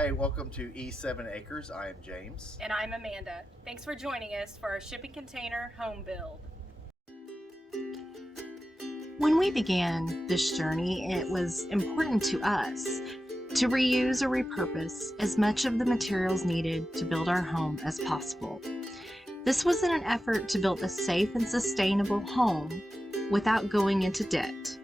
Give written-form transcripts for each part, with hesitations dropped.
Hey, welcome to E7 Acres. I am James. And I'm Amanda. Thanks for joining us for our shipping container home build. When we began this journey, it was important to us to reuse or repurpose as much of the materials needed to build our home as possible. This was in an effort to build a safe and sustainable home without going into debt.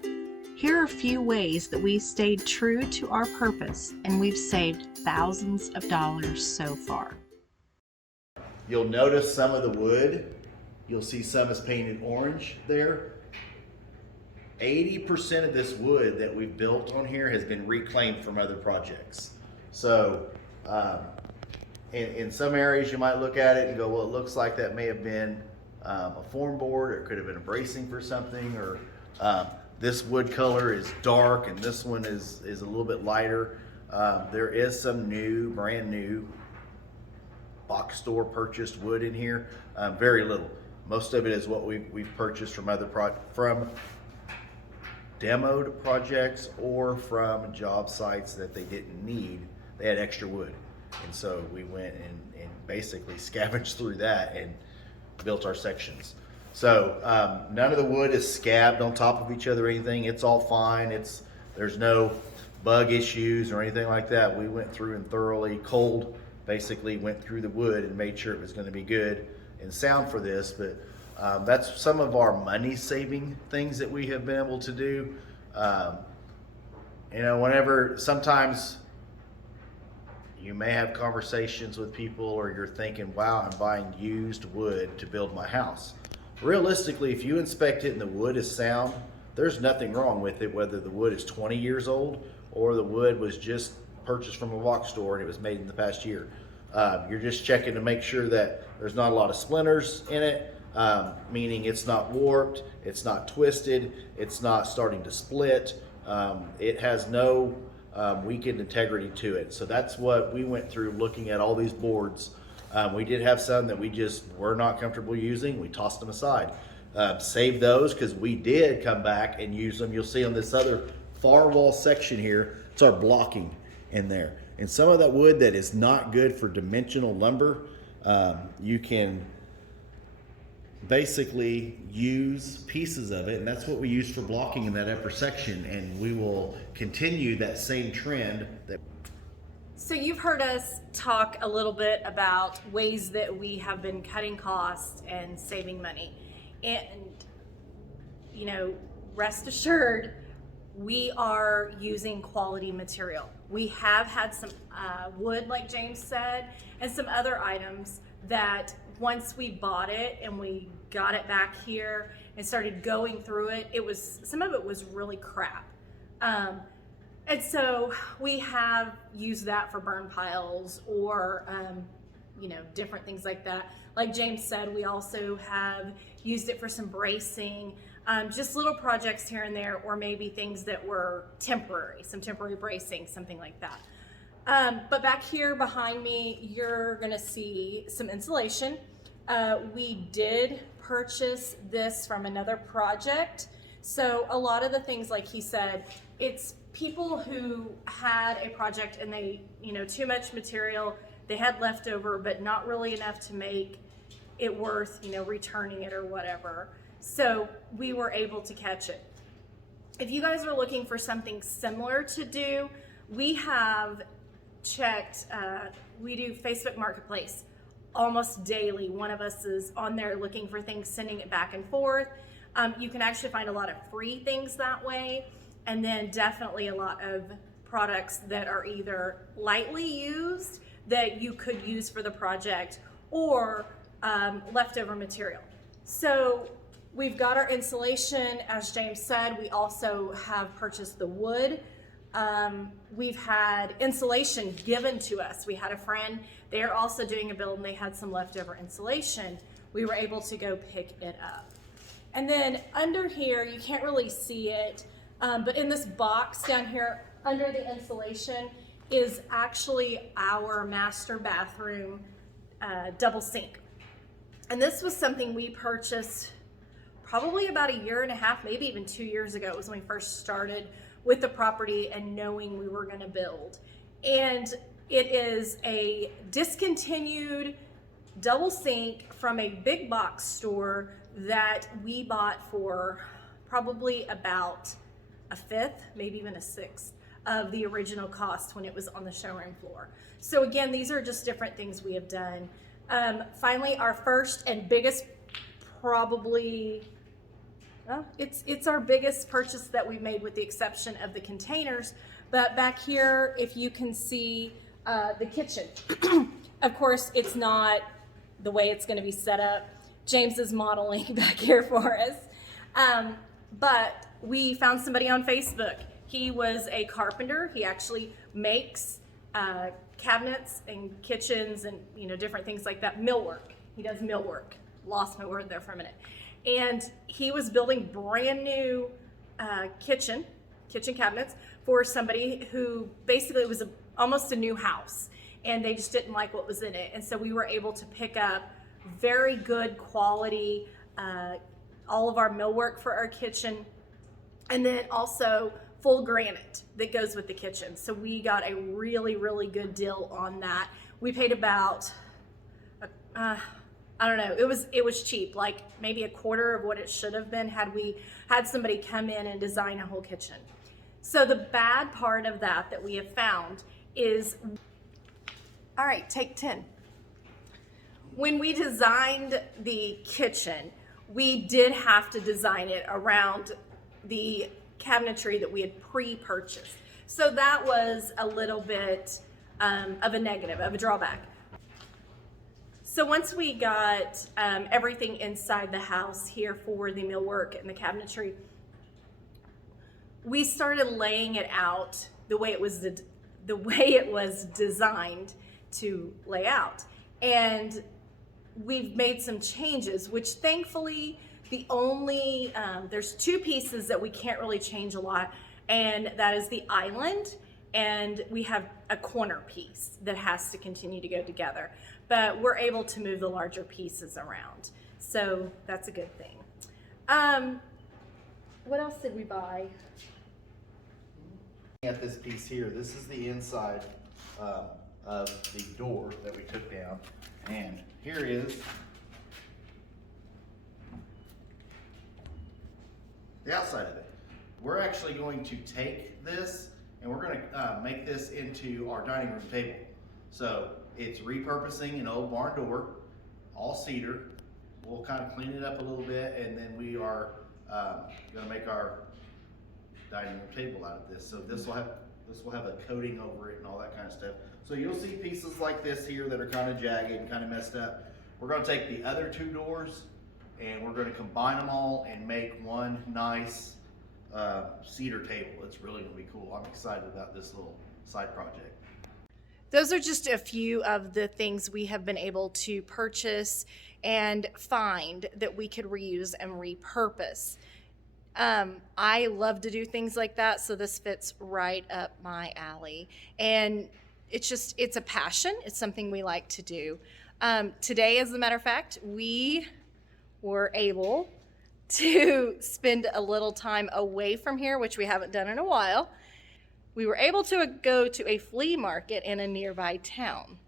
Here are a few ways that we stayed true to our purpose, and we've saved thousands of dollars so far. You'll notice some of the wood. You'll see some is painted orange there. 80% of this wood that we've built on here has been reclaimed from other projects. So in some areas you might look at it and go, well, it looks like that may have been a form board, or it could have been a bracing for something, or this wood color is dark and this one is a little bit lighter. There is some brand new box store purchased wood in here. Very little. Most of it is what we've purchased from from demoed projects or from job sites that they didn't need. They had extra wood, and so we went and basically scavenged through that and built our sections. So none of the wood is scabbed on top of each other or anything. It's all fine. There's no bug issues or anything like that. We went through and thoroughly basically went through the wood and made sure it was going to be good and sound for this. But that's some of our money saving things that we have been able to do. Whenever sometimes you may have conversations with people, or you're thinking, wow, I'm buying used wood to build my house. Realistically, if you inspect it and the wood is sound, there's nothing wrong with it, whether the wood is 20 years old or the wood was just purchased from a box store and it was made in the past year. You're just checking to make sure that there's not a lot of splinters in it, meaning it's not warped, it's not twisted, it's not starting to split. It has no weakened integrity to it. So that's what we went through looking at all these boards. We did have some that we just were not comfortable using. We tossed them aside. Save those because we did come back and use them. You'll see on this other far wall section here, it's our blocking in there. And some of that wood that is not good for dimensional lumber, you can basically use pieces of it, and that's what we use for blocking in that upper section, and we will continue that same trend. So you've heard us talk a little bit about ways that we have been cutting costs and saving money. And, rest assured, we are using quality material. We have had some wood, like James said, and some other items that once we bought it and we got it back here and started going through it, some of it was really crap. And so we have used that for burn piles or, different things like that. Like James said, we also have used it for some bracing, just little projects here and there, or maybe things that were temporary, some temporary bracing, something like that. But back here behind me, you're gonna see some insulation. We did purchase this from another project. So a lot of the things, like he said, it's people who had a project and they, too much material, they had leftover, but not really enough to make it worth, returning it or whatever. So we were able to catch it. If you guys are looking for something similar to do, we have checked, we do Facebook Marketplace almost daily. One of us is on there looking for things, sending it back and forth. You can actually find a lot of free things that way, and then definitely a lot of products that are either lightly used that you could use for the project, or leftover material. So we've got our insulation, as James said. We also have purchased the wood. We've had insulation given to us. We had a friend, they are also doing a build and they had some leftover insulation. We were able to go pick it up. And then under here, you can't really see it, but in this box down here under the insulation is actually our master bathroom double sink. And this was something we purchased probably about a year and a half, maybe even 2 years ago. It was when we first started with the property and knowing we were gonna build. And It is a discontinued double sink from a big box store that we bought for probably about a fifth, maybe even a sixth of the original cost when it was on the showroom floor. So again, these are just different things we have done. Finally, our first and biggest, probably, well, it's our biggest purchase that we've made with the exception of the containers. But back here, if you can see the kitchen, of course, it's not the way it's going to be set up. James is modeling back here for us. But we found somebody on Facebook. He was a carpenter. He actually makes cabinets and kitchens and different things like that. Millwork. He does millwork. Lost my word there for a minute. And he was building brand new kitchen cabinets for somebody who basically it was almost a new house, and they just didn't like what was in it. And so we were able to pick up very good quality, all of our millwork for our kitchen, and then also full granite that goes with the kitchen. So we got a really, really good deal on that. We paid about, I don't know, it was cheap, like maybe a quarter of what it should have been had we had somebody come in and design a whole kitchen. So the bad part of that we have found is, all right, take 10. When we designed the kitchen, we did have to design it around the cabinetry that we had pre-purchased. So that was a little bit of a negative, of a drawback. So once we got everything inside the house here for the millwork and the cabinetry, we started laying it out the way it was designed to lay out. And we've made some changes, which thankfully there's two pieces that we can't really change a lot, and that is the island, and we have a corner piece that has to continue to go together. But we're able to move the larger pieces around. So that's a good thing. What else did we buy? At this piece here, this is the inside of the door that we took down, and here is the outside of it. We're actually going to take this and we're going to make this into our dining room table. So it's repurposing an old barn door, all cedar. We'll kind of clean it up a little bit, and then we are going to make our dining room table out of this. So this will have a coating over it and all that kind of stuff. So you'll see pieces like this here that are kind of jagged and kind of messed up. We're going to take the other two doors and we're going to combine them all and make one nice cedar table. It's really going to be cool. I'm excited about this little side project. Those are just a few of the things we have been able to purchase and find that we could reuse and repurpose. I love to do things like that, so this fits right up my alley. And it's a passion. It's something we like to do. Today, as a matter of fact, we were able to spend a little time away from here, which we haven't done in a while. We were able to go to a flea market in a nearby town.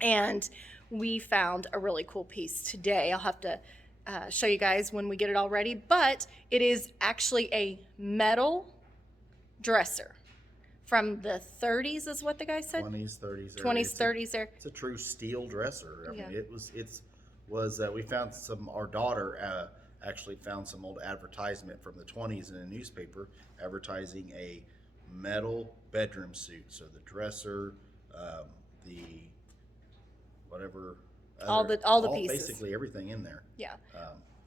And we found a really cool piece today. I'll have to show you guys when we get it all ready, but it is actually a metal dresser from the 30s is what the guy said? 20s, 30s. 20s, 30s there. It's a true steel dresser. I Yeah. mean, we found our daughter actually found some old advertisement from the 20s in a newspaper advertising a metal bedroom suit. So the dresser, the whatever. All the pieces. Basically everything in there. Yeah.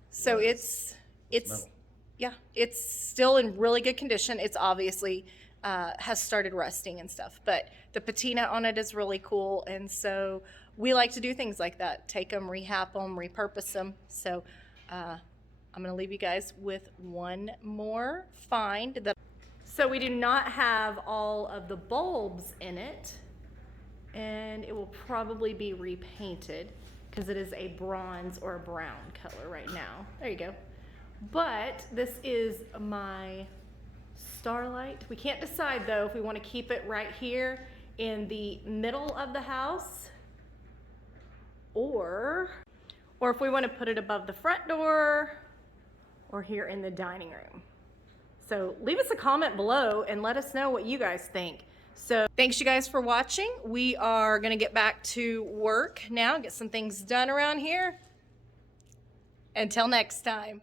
So it's metal. yeah, it's still in really good condition. It's obviously has started rusting and stuff, but the patina on it is really cool. And so we like to do things like that, take them, rehab them, repurpose them. So I'm going to leave you guys with one more find. So we do not have all of the bulbs in it, and it will probably be repainted because it is a bronze or a brown color right now. There you go. But this is my Starlight. We can't decide though if we want to keep it right here in the middle of the house, or if we want to put it above the front door, or here in the dining room. So leave us a comment below and let us know what you guys think. So thanks you guys for watching. We are gonna get back to work now, get some things done around here. Until next time.